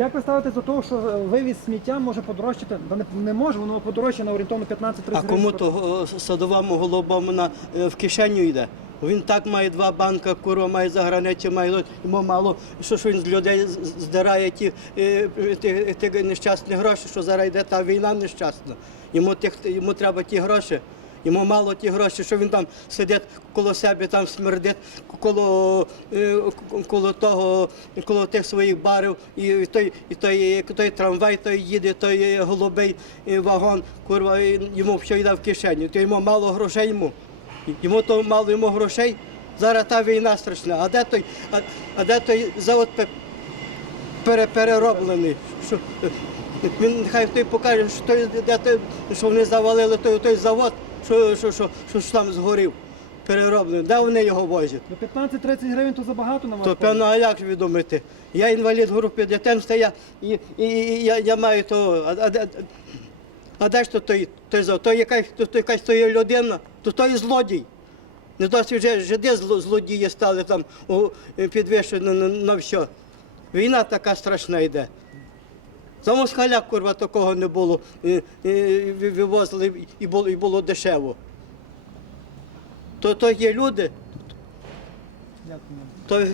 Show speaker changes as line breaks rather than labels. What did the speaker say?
Як ви ставитесь до того, що вивіз сміття може подорожчати? Та не, не може, воно подорожчає на орієнтовно 15-30
А кому то садовому голубому в кишеню йде? Він так має два банка, курва має за границю, має йому мало, що ж він з людей здирає ті, е, ті, ті нещасні гроші, що зараз йде та війна нещасна. Йому, тих, йому треба ті гроші. Йому мало ті гроші, що він там сидить коло себе, там смердить коло, е, коло того, коло тих своїх барів, і той, і той, той трамвай, той їде, той голубий е, вагон, курва, йому все йде в кишеню. То йому мало грошей йому. Йому то мало йому грошей. Зараз та війна страшна. А де той, а, а де той завод пе- пере, перероблений? Е, він нехай той покаже, що, той, де той, що вони завалили той, той завод, що, що, що, що, ж там згорів. Перероблений. Де вони його возять?
Ну 15-30 гривень то забагато на вас.
То певно, а як ж ви думаєте? Я інвалід групи дитинства, я, і, і, і, я, я маю то. А, а, де- а де ж то той, той, за- то якась, то, то якась то є людина, то той злодій. Не досить вже жиди злодії стали там підвищені на, на, на все. Війна така страшна йде. За москаля, курва, такого не було. Вивозили і було, і було дешево. То, то є люди,
Дякую.